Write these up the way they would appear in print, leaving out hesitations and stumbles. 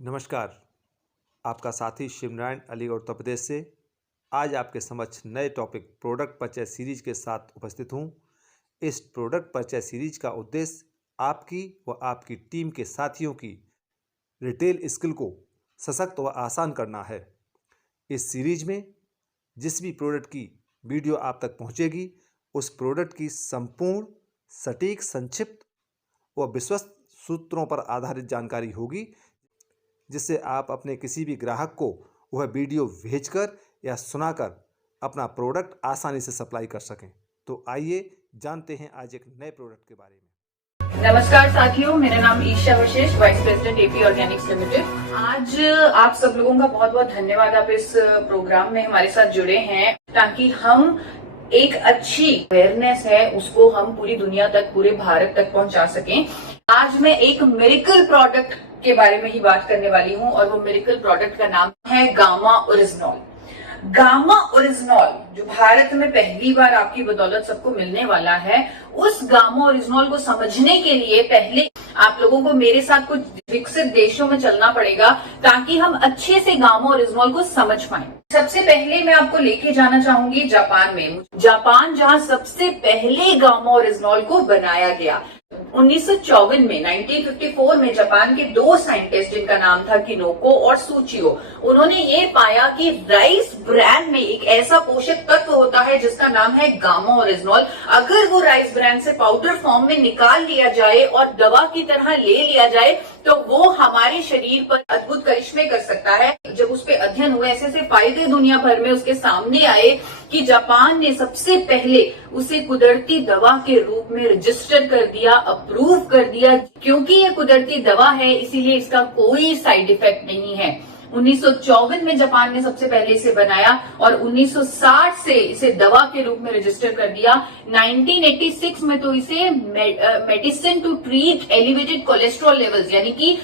नमस्कार, आपका साथी शिवनारायण अलीगढ़ उत्तर प्रदेश से आज आपके समक्ष नए टॉपिक प्रोडक्ट परिचय सीरीज के साथ उपस्थित हूँ। इस प्रोडक्ट परिचय सीरीज का उद्देश्य आपकी व आपकी टीम के साथियों की रिटेल स्किल को सशक्त व आसान करना है। इस सीरीज में जिस भी प्रोडक्ट की वीडियो आप तक पहुँचेगी उस प्रोडक्ट की संपूर्ण, सटीक, संक्षिप्त व विश्वस्त सूत्रों पर आधारित जानकारी होगी, जिससे आप अपने किसी भी ग्राहक को वह वीडियो भेजकर या सुनाकर अपना प्रोडक्ट आसानी से सप्लाई कर सकें। तो आइए जानते हैं आज एक नए प्रोडक्ट के बारे में। नमस्कार साथियों, मेरा नाम Isha Vashishth, vice president AP organics limited. आज आप सब लोगों का बहुत बहुत धन्यवाद, आप इस प्रोग्राम में हमारे साथ जुड़े हैं ताकि हम एक अच्छी अवेयरनेस है उसको हम पूरी दुनिया तक, पूरे भारत तक पहुंचा सकें। आज मैं एक मिरेकल प्रोडक्ट के बारे में ही बात करने वाली हूं और वो मिरेकल प्रोडक्ट का नाम है गामा ओरिजिनॉल। गामा ओरिजिनॉल जो भारत में पहली बार आपकी बदौलत सबको मिलने वाला है, उस गामा ओरिजिनॉल को समझने के लिए पहले आप लोगों को मेरे साथ कुछ विकसित देशों में चलना पड़ेगा ताकि हम अच्छे से गामा ओरिजिनॉल को समझ पाए। सबसे पहले मैं आपको लेके जाना चाहूंगी जापान में। जापान जहां सबसे पहले गामा ओरिजिनॉल को बनाया गया 1954 में, 1954 में जापान के दो साइंटिस्ट जिनका नाम था किनोको और सूचियो, उन्होंने ये पाया कि राइस ब्रैन में एक ऐसा पोषक तत्व होता है जिसका नाम है गामा ओरिजिनॉल। अगर वो राइस ब्रैन से पाउडर फॉर्म में निकाल लिया जाए और दवा की तरह ले लिया जाए तो वो हमारे शरीर पर अद्भुत करिश्मे कर सकता है। जब उस पर अध्ययन हुए, ऐसे फायदे दुनिया भर में उसके सामने आए कि जापान ने सबसे पहले उसे कुदरती दवा के रूप में रजिस्टर कर दिया, अप्रूव कर दिया। क्योंकि ये कुदरती दवा है इसीलिए इसका कोई साइड इफेक्ट नहीं है। 1954 में जापान ने सबसे पहले इसे बनाया और 1960 से इसे दवा के रूप में रजिस्टर कर दिया। 1986 में तो इसे medicine to treat elevated cholesterol levels, यानी कि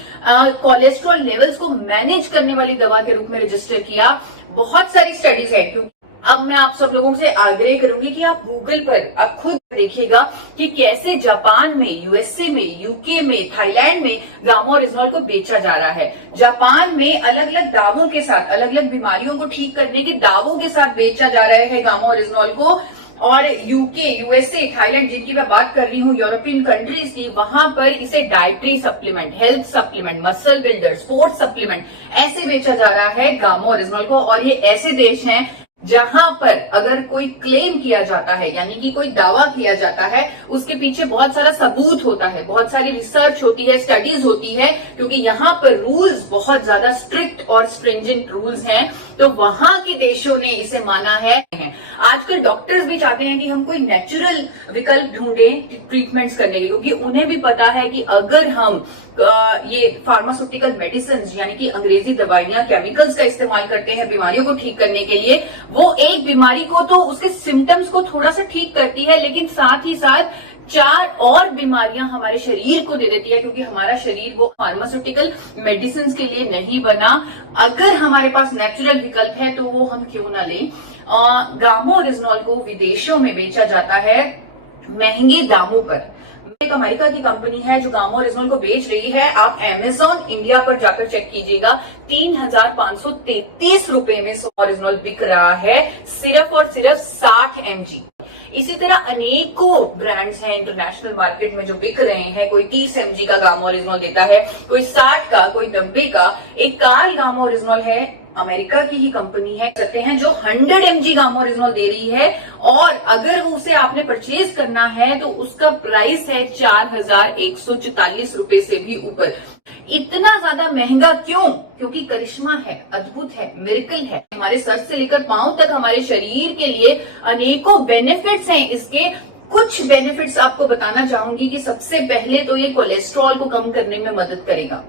कोलेस्ट्रॉल लेवल्स को मैनेज करने वाली दवा के रूप में रजिस्टर किया। बहुत सारी स्टडीज है। क्योंकि अब मैं आप सब लोगों से आग्रह करूंगी कि आप गूगल पर आप खुद देखिएगा कि कैसे जापान में, यूएसए में, यूके में, थाईलैंड में गामा ओरिजिनॉल को बेचा जा रहा है। जापान में अलग अलग दावों के साथ, अलग अलग बीमारियों को ठीक करने के दावों के साथ बेचा जा रहा है गामा ओरिजिनॉल को। और यूके, यूएसए, थाईलैंड जिनकी मैं बात कर रही हूँ, यूरोपियन कंट्रीज की, वहां पर इसे dietary supplement, health supplement, muscle builder, sports supplement ऐसे बेचा जा रहा है गामा ओरिजिनॉल को। और ये ऐसे देश हैं जहां पर अगर कोई क्लेम किया जाता है, यानी कि कोई दावा किया जाता है, उसके पीछे बहुत सारा सबूत होता है, बहुत सारी रिसर्च होती है, स्टडीज होती है, क्योंकि यहाँ पर रूल्स बहुत ज्यादा स्ट्रिक्ट और स्ट्रिंजेंट रूल्स हैं। तो वहां के देशों ने इसे माना है। आजकल डॉक्टर्स भी चाहते हैं कि हम कोई नेचुरल विकल्प ढूंढें ट्रीटमेंट्स करने के, क्योंकि उन्हें भी पता है कि अगर हम ये फार्मास्यूटिकल मेडिसिन यानी कि अंग्रेजी दवाइयां, केमिकल्स का इस्तेमाल करते हैं बीमारियों को ठीक करने के लिए, वो एक बीमारी को तो उसके सिम्टम्स को थोड़ा सा ठीक करती है, लेकिन साथ ही साथ 4 और बीमारियां हमारे शरीर को दे देती है, क्योंकि हमारा शरीर वो फार्मास्यूटिकल मेडिसिन के लिए नहीं बना। अगर हमारे पास नेचुरल विकल्प है तो वो हम क्यों ना लें। गामा ओरिजिनॉल को विदेशों में बेचा जाता है महंगे दामों पर। एक अमेरिका की कंपनी है जो गामा ओरिजिनॉल को बेच रही है। आप अमेजॉन इंडिया पर जाकर चेक कीजिएगा, 3,533 रुपए में ओरिजिनॉल बिक रहा है, सिर्फ और सिर्फ 60 mg। इसी तरह अनेकों ब्रांड्स हैं इंटरनेशनल मार्केट में जो बिक रहे हैं। कोई 30 mg का गामा ओरिजिनॉल देता है, कोई 60 का, कोई 90 का। एक कार्ल गामा ओरिजिनॉल है, अमेरिका की ही कंपनी है, कहते हैं, जो 100 mg गामा ओरिजिनॉल दे रही है। और अगर उसे आपने परचेज करना है तो उसका प्राइस है 4,144 रुपए से भी ऊपर। इतना ज्यादा महंगा क्यों? क्योंकि करिश्मा है, अद्भुत है, मिरेकल है। हमारे सर से लेकर पांव तक हमारे शरीर के लिए अनेकों बेनिफिट्स हैं। इसके कुछ बेनिफिट्स आपको बताना चाहूंगी कि सबसे पहले तो ये कोलेस्ट्रॉल को कम करने में मदद करेगा।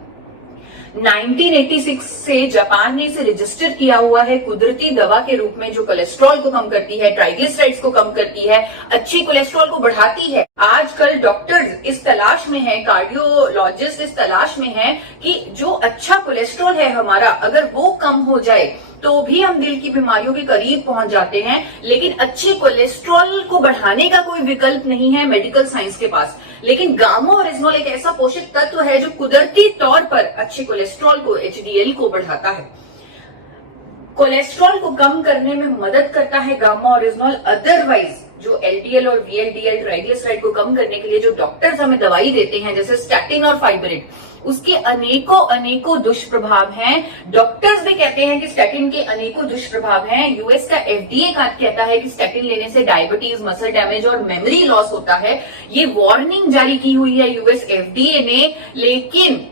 1986 से जापान ने इसे रजिस्टर किया हुआ है कुदरती दवा के रूप में, जो कोलेस्ट्रॉल को कम करती है, ट्राइग्लिसराइड्स को कम करती है, अच्छी कोलेस्ट्रॉल को बढ़ाती है। आजकल डॉक्टर्स इस तलाश में हैं, कार्डियोलॉजिस्ट इस तलाश में हैं कि जो अच्छा कोलेस्ट्रॉल है हमारा, अगर वो कम हो जाए तो भी हम दिल की बीमारियों के करीब पहुंच जाते हैं। लेकिन अच्छे कोलेस्ट्रॉल को बढ़ाने का कोई विकल्प नहीं है मेडिकल साइंस के पास। लेकिन गामा ओरिजिनॉल एक ऐसा पोषक तत्व है जो कुदरती तौर पर अच्छे कोलेस्ट्रॉल को, एचडीएल को बढ़ाता है, कोलेस्ट्रॉल को कम करने में मदद करता है गामा ओरिजिनॉल। अदरवाइज जो एलडीएल और वीएलडीएल ट्राइग्लिसराइड को कम करने के लिए जो डॉक्टर्स हमें दवाई देते हैं, जैसे स्टैटिन और फाइबरिन, उसके अनेकों दुष्प्रभाव हैं। डॉक्टर्स भी कहते हैं कि स्टैटिन के अनेकों दुष्प्रभाव हैं। यूएस का एफडीए कहता है कि स्टैटिन लेने से डायबिटीज, मसल डैमेज और मेमोरी लॉस होता है। ये वार्निंग जारी की हुई है यूएस एफडीए ने, लेकिन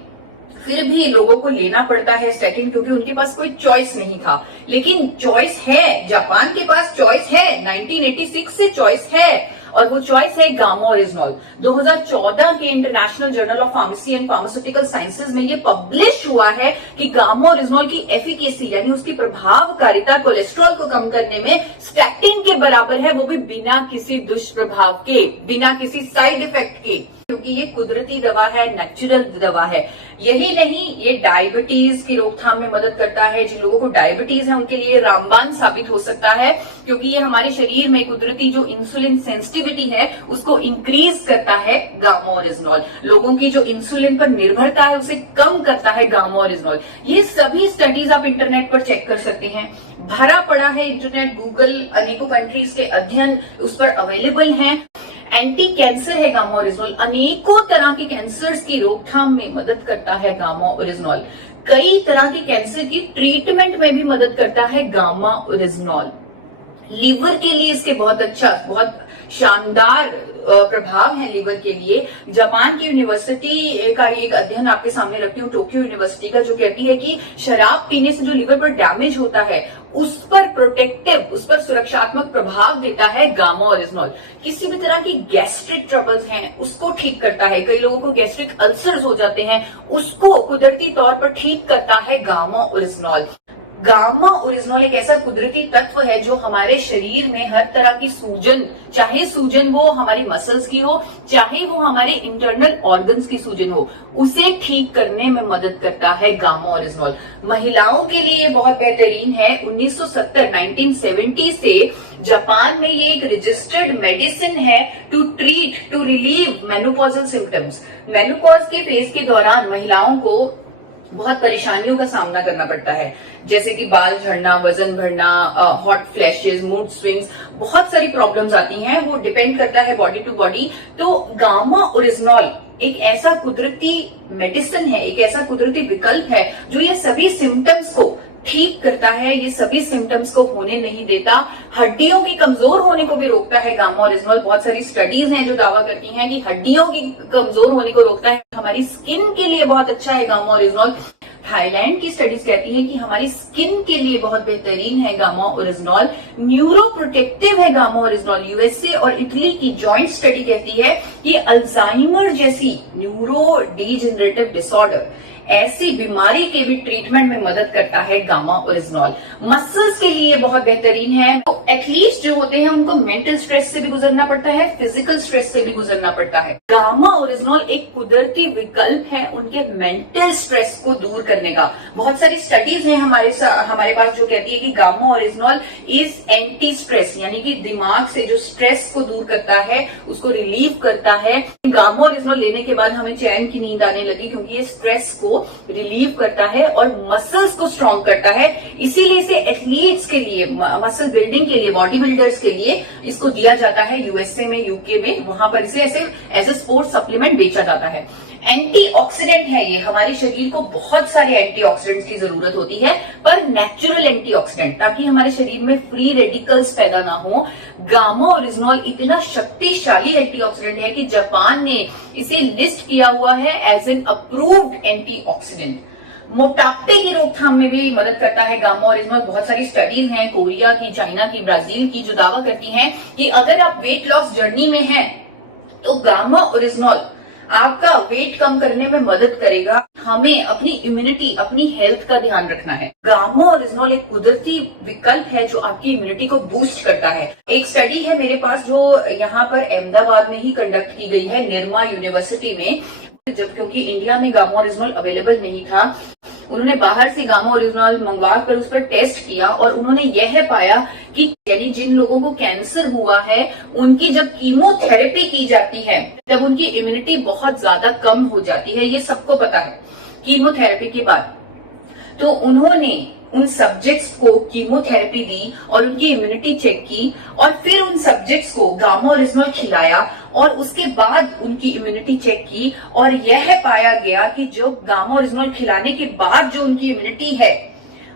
फिर भी लोगों को लेना पड़ता है स्टैटिन, क्योंकि उनके पास कोई चॉइस नहीं था। लेकिन चॉइस है, जापान के पास चॉइस है, 1986 से चॉइस है, और वो चॉइस है गामा ओरिजिनॉल। 2014 के international journal of pharmacy and pharmaceutical sciences में ये पब्लिश हुआ है कि गामा ओरिजिनॉल की एफिकेसी यानी उसकी प्रभावकारिता कोलेस्ट्रॉल को कम करने में स्टैटिन के बराबर है, वो भी बिना किसी दुष्प्रभाव के, बिना किसी साइड इफेक्ट के, क्योंकि ये कुदरती दवा है, नेचुरल दवा है। यही नहीं, ये डायबिटीज की रोकथाम में मदद करता है। जिन लोगों को डायबिटीज है उनके लिए रामबाण साबित हो सकता है, क्योंकि ये हमारे शरीर में कुदरती जो इंसुलिन सेंसिटिविटी है उसको इंक्रीज करता है गामा ओरिजिनॉल। लोगों की जो इंसुलिन पर निर्भरता है उसे कम करता है गामा ओरिजिनॉल। ये सभी स्टडीज आप इंटरनेट पर चेक कर सकते हैं, भरा पड़ा है इंटरनेट, गूगल, अनेकों कंट्रीज के अध्ययन उस पर अवेलेबल हैं। एंटी कैंसर है गामा ओरिजिनॉल, अनेकों तरह के कैंसर्स की रोकथाम में मदद करता है गामा ओरिजिनॉल। कई तरह के कैंसर की ट्रीटमेंट में भी मदद करता है गामा ओरिजिनॉल। लीवर के लिए इसके बहुत शानदार प्रभाव है लीवर के लिए। जापान की यूनिवर्सिटी का एक अध्ययन आपके सामने रखती हूँ, टोक्यो यूनिवर्सिटी का, जो कहती है कि शराब पीने से जो लीवर पर डैमेज होता है उस पर प्रोटेक्टिव, उस पर सुरक्षात्मक प्रभाव देता है गामा ओरिजिनॉल। किसी भी तरह की गैस्ट्रिक ट्रबल्स हैं उसको ठीक करता है। कई लोगों को गैस्ट्रिक अल्सर्स हो जाते हैं, उसको कुदरती तौर पर ठीक करता है गामा ओरिजिनॉल। गामा ओरिजिनॉल एक ऐसा कुदरती तत्व है जो हमारे शरीर में हर तरह की सूजन, चाहे सूजन वो हमारी मसल्स की हो, चाहे वो हमारे इंटरनल ऑर्गन्स की सूजन हो, उसे ठीक करने में मदद करता है गामा ओरिजिनॉल। महिलाओं के लिए बहुत बेहतरीन है। 1970 से जापान में ये एक रजिस्टर्ड मेडिसिन है to treat, to relieve menopausal symptoms. Menopause के फेज के दौरान महिलाओं को बहुत परेशानियों का सामना करना पड़ता है, जैसे कि बाल झड़ना, वजन बढ़ना, हॉट फ्लैशेस, मूड स्विंग्स, बहुत सारी प्रॉब्लम्स आती हैं। वो डिपेंड करता है बॉडी टू बॉडी। तो गामा ओरिजिनॉल एक ऐसा कुदरती मेडिसिन है, एक ऐसा कुदरती विकल्प है जो ये सभी सिम्टम्स को ठीक करता है, ये सभी सिम्टम्स को होने नहीं देता। हड्डियों की कमजोर होने को भी रोकता है गामा ओरिजिनॉल। बहुत सारी स्टडीज हैं जो दावा करती हैं कि हड्डियों की कमजोर होने को रोकता है। हमारी स्किन के लिए बहुत अच्छा है गामा ओरिजिनॉल। थाईलैंड की स्टडीज कहती है कि हमारी स्किन के लिए बहुत बेहतरीन है गामा ओरिजिनॉल। न्यूरो प्रोटेक्टिव है गामा ओरिजिनॉल। यूएसए और इटली की जॉइंट स्टडी कहती है कि अल्जाइमर जैसी न्यूरो डीजेनरेटिव डिसऑर्डर, ऐसी बीमारी के भी ट्रीटमेंट में मदद करता है गामा ओरिजिनॉल। मसल्स के लिए बहुत बेहतरीन है। तो एथलीट्स जो होते हैं उनको मेंटल स्ट्रेस से भी गुजरना पड़ता है, फिजिकल स्ट्रेस से भी गुजरना पड़ता है। गामा ओरिजिनॉल एक कुदरती विकल्प है उनके मेंटल स्ट्रेस को दूर करने का। बहुत सारी स्टडीज हैं हमारे पास जो कहती है कि gamma oryzanol is anti stress, यानी कि दिमाग से जो स्ट्रेस को दूर करता है, उसको रिलीव करता है। गामा ओरिजिनॉल लेने के बाद हमें चैन की नींद आने लगी, क्योंकि ये स्ट्रेस को रिलीव करता है और मसल्स को स्ट्रॉन्ग करता है। इसीलिए इसे एथलीट्स के लिए, मसल बिल्डिंग के लिए, बॉडी बिल्डर्स के लिए इसको दिया जाता है। यूएसए में, यूके में, वहां पर इसे ऐसे एज ए स्पोर्ट्स सप्लीमेंट बेचा जाता है। एंटीऑक्सीडेंट है ये। हमारे शरीर को बहुत सारे एंटीऑक्सीडेंट्स की जरूरत होती है, पर नेचुरल एंटीऑक्सीडेंट, ताकि हमारे शरीर में फ्री रेडिकल्स पैदा ना हो। गामा ओरिजिनॉल इतना शक्तिशाली एंटीऑक्सीडेंट है कि जापान ने इसे लिस्ट किया हुआ है एज एन अप्रूव्ड एंटीऑक्सीडेंट। मोटापे की रोकथाम में भी मदद करता है गामा ओरिजिनॉल। बहुत सारी स्टडीज हैं कोरिया की, चाइना की, ब्राजील की, जो दावा करती हैं कि अगर आप वेट लॉस जर्नी में हैं तो गामा ओरिजिनॉल आपका वेट कम करने में मदद करेगा। हमें अपनी इम्यूनिटी, अपनी हेल्थ का ध्यान रखना है। गामा ओरिजिनॉल एक कुदरती विकल्प है जो आपकी इम्यूनिटी को बूस्ट करता है। एक स्टडी है मेरे पास जो यहाँ पर अहमदाबाद में ही कंडक्ट की गई है, निर्मा यूनिवर्सिटी में, जब क्योंकि इंडिया में गामा ओरिजिनॉल अवेलेबल नहीं था। उन्होंने बाहर से गामा ओरिजिनॉल मंगवा कर उस पर टेस्ट किया और उन्होंने यह पाया कि यानी जिन लोगों को कैंसर हुआ है उनकी जब कीमोथेरेपी की जाती है तब उनकी इम्यूनिटी बहुत ज्यादा कम हो जाती है। ये सबको पता है कीमोथेरेपी के बाद। तो उन्होंने उन सब्जेक्ट्स को कीमोथेरेपी दी और उनकी इम्यूनिटी चेक की और फिर उन सब्जेक्ट्स को गामा ओरिजिनॉल खिलाया और उसके बाद उनकी इम्यूनिटी चेक की और यह पाया गया कि जो गामा ओरिजिनॉल खिलाने के बाद जो उनकी इम्यूनिटी है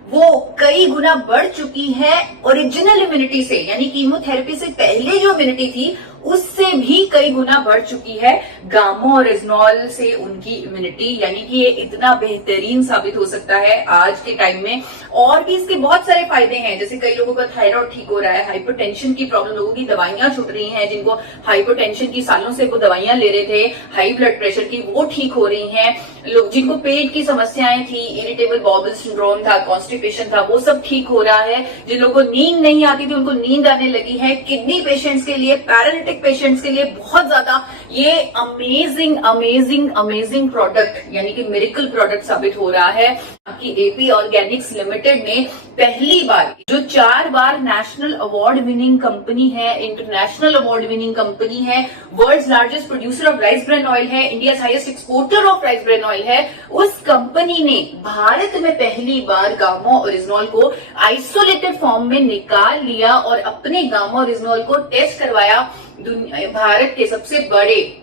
वो कई गुना बढ़ चुकी है ओरिजिनल इम्यूनिटी से, यानी कीमोथेरेपी से पहले जो इम्यूनिटी थी उससे भी कई गुना बढ़ चुकी है गामा ओरिजिनॉल से उनकी इम्यूनिटी। यानी कि ये इतना बेहतरीन साबित हो सकता है आज के टाइम में। और भी इसके बहुत सारे फायदे हैं, जैसे कई लोगों का थायराइड ठीक हो रहा है, हाइपरटेंशन की प्रॉब्लम, लोगों की दवाइयां छूट रही हैं, जिनको हाइपरटेंशन की सालों से वो दवाइयां ले रहे थे, हाई ब्लड प्रेशर की, वो ठीक हो रही हैं। लोग जिनको पेट की समस्याएं थी, इरिटेबल बाउल सिंड्रोम था, कॉन्स्टिपेशन था, वो सब ठीक हो रहा है। जिन लोगों को नींद नहीं आती थी उनको नींद आने लगी है। किडनी पेशेंट्स के लिए, पैरालिटिक पेशेंट्स के लिए बहुत ज्यादा ये अमेजिंग अमेजिंग अमेजिंग प्रोडक्ट यानी कि मिरेकल प्रोडक्ट साबित हो रहा है कि एपी ऑर्गेनिक्स लिमिटेड ने पहली बार, जो 4 बार नेशनल अवार्ड विनिंग कंपनी है, इंटरनेशनल अवार्ड विनिंग कंपनी है, world's largest producer of rice bran oil है, India highest exporter of rice bran oil है, उस कंपनी ने भारत में पहली बार गामा ओरिजिनॉल को आइसोलेटेड फॉर्म में निकाल लिया और अपने गामा ओरिजिनॉल को टेस्ट करवाया भारत के सबसे बड़े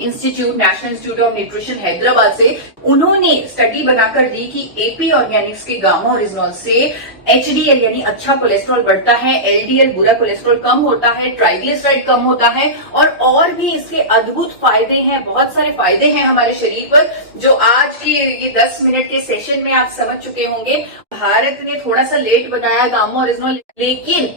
institute, national institute of nutrition Hyderabad से। उन्होंने स्टडी बनाकर दी कि एपी ऑर्गेनिक्स के गामा ओरिजिनॉल से एचडीएल यानी अच्छा कोलेस्ट्रॉल बढ़ता है, एलडीएल बुरा कोलेस्ट्रॉल कम होता है, ट्राइग्लिसराइड कम होता है और भी इसके अद्भुत फायदे हैं, बहुत सारे फायदे हैं हमारे शरीर पर, जो आज की ये 10 मिनट के सेशन में आप समझ चुके होंगे। भारत ने थोड़ा सा लेट बनाया गामा ओरिजिनॉल, लेकिन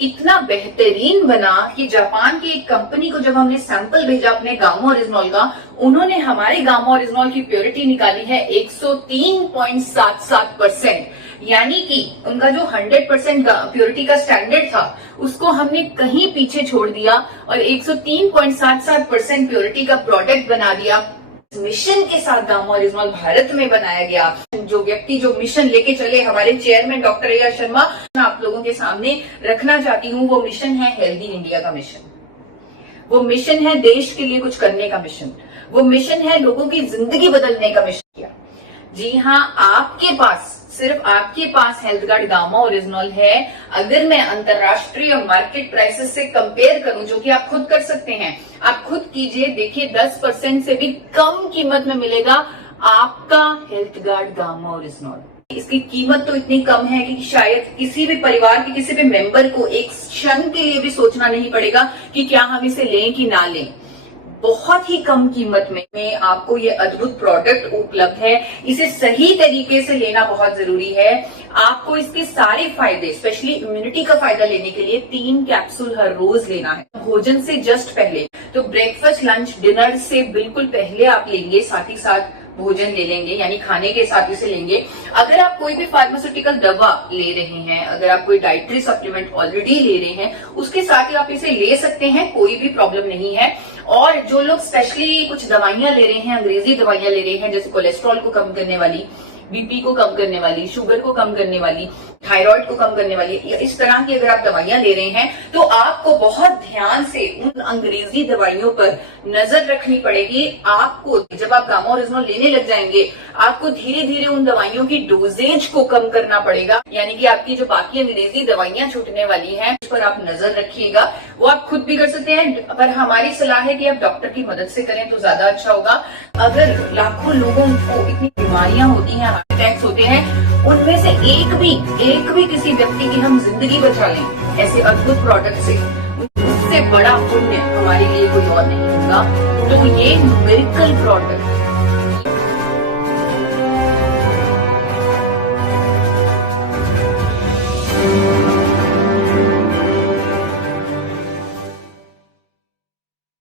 इतना बेहतरीन बना कि जापान की एक कंपनी को जब हमने सैंपल भेजा अपने गामा ओरिजिनॉल का, उन्होंने हमारे गामा ओरिजिनॉल की प्योरिटी निकाली है 103.77%। यानी कि उनका जो 100% प्योरिटी का स्टैंडर्ड था उसको हमने कहीं पीछे छोड़ दिया और 103.77% प्योरिटी का प्रोडक्ट बना दिया। मिशन के साथ गामा ओरिजिनॉल भारत में बनाया गया। जो व्यक्ति जो मिशन लेके चले, हमारे chairman doctor A R Sharma, आप लोगों के सामने रखना चाहती हूँ, वो मिशन है हेल्दी इंडिया का मिशन। वो मिशन है देश के लिए कुछ करने का मिशन। वो मिशन है लोगों की जिंदगी बदलने का मिशन किया। जी हाँ, आपके पास, सिर्फ आपके पास हेल्थ गार्ड गामा ओरिजिनॉल है। अगर मैं अंतरराष्ट्रीय मार्केट प्राइसेस से कंपेयर करूं, जो कि आप खुद कर सकते हैं, आप खुद कीजिए, देखिए 10% से भी कम कीमत में मिलेगा आपका हेल्थ गार्ड गामा ओरिजिनॉल। इसकी कीमत तो इतनी कम है कि शायद किसी भी परिवार के किसी भी मेंबर को एक क्षण के लिए भी सोचना नहीं पड़ेगा कि क्या हम इसे लें कि ना लें। बहुत ही कम कीमत में आपको ये अद्भुत प्रोडक्ट उपलब्ध है। इसे सही तरीके से लेना बहुत जरूरी है। आपको इसके सारे फायदे, स्पेशली इम्यूनिटी का फायदा लेने के लिए 3 कैप्सूल हर रोज लेना है, भोजन से जस्ट पहले। तो ब्रेकफास्ट, लंच, डिनर से बिल्कुल पहले आप लेंगे, साथ ही साथ भोजन ले लेंगे, यानी खाने के साथ इसे लेंगे। अगर आप कोई भी फार्मास्यूटिकल दवा ले रहे हैं, अगर आप कोई डाइटरी सप्लीमेंट ऑलरेडी ले रहे हैं, उसके साथ ही आप इसे ले सकते हैं, कोई भी प्रॉब्लम नहीं है। और जो लोग स्पेशली कुछ दवाइयां ले रहे हैं, अंग्रेजी दवाइयां ले रहे हैं, जैसे कोलेस्ट्रॉल को कम करने वाली, बीपी को कम करने वाली, शुगर को कम करने वाली, थायराइड को कम करने वाली, इस तरह की अगर आप दवाइयां ले रहे हैं तो आपको बहुत ध्यान से उन अंग्रेजी दवाइयों पर नजर रखनी पड़ेगी। आपको जब आप गामा ओरिजिनॉल लेने लग जाएंगे, आपको धीरे धीरे उन दवाइयों की डोजेज को कम करना पड़ेगा। यानी कि आपकी जो बाकी अंग्रेजी दवाइयां छूटने वाली हैं, उस पर आप नजर रखिएगा। वो आप खुद भी कर सकते हैं, पर हमारी सलाह है कि आप डॉक्टर की मदद से करें तो ज्यादा अच्छा होगा। अगर लाखों लोगों को इतनी बीमारियां होती हैं, हार्ट अटैक्स होते हैं, उनमें से एक भी किसी व्यक्ति की हम जिंदगी बचा लें ऐसे अद्भुत प्रोडक्ट से, उससे बड़ा पुण्य हमारे लिए कोई और नहीं होगा। तो ये मिरेकल प्रोडक्ट